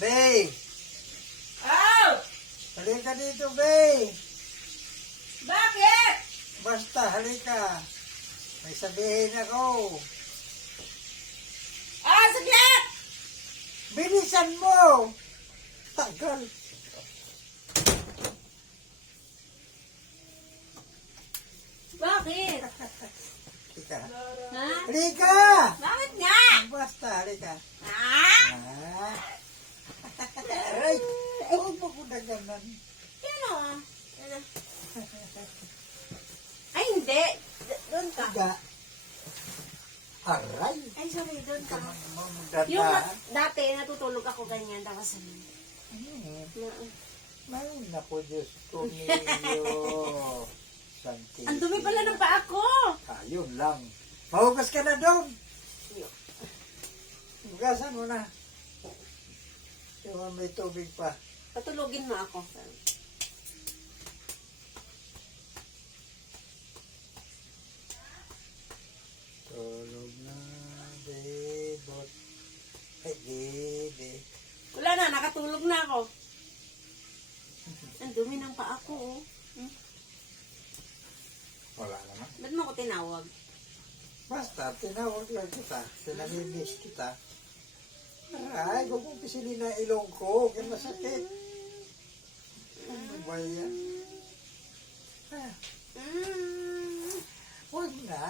Bey! Oh! Halika dito, Bey! Bakit? Basta, halika. May sabihin ako. Ah, saglit! Bilisan mo! Tagal. Bakit? Halika. Ha? Halika! Bakit nga? Basta, halika. Ah? Ah. Aray! Huwag mo ko na ganan. Yan o. Ay, hindi. Doon ka. Higa. Aray! Ay, sorry, doon ka. Magdadaan. Yung dati, natutulog ako ganyan. Tapos, Ay, naku, Diyos ko niyo. Santi. ang dumi pala ng paa ko. Ayun lang. Mahugas ka na doon. Hugasan mo na. Yung may tubig pa. Patulogin mo ako. Tulog na, bebot. Ay, bebe. Wala na, nakatulog na ako. Ang dumi ng paa ko, oh. Wala naman. Ba't mo ako tinawag? Basta, tinawag lang kita. Tinamimiss kita. Ay, huwag mong pisilin na ilong ko. Kaya masakit. Ano ba yan? Ah, huwag na.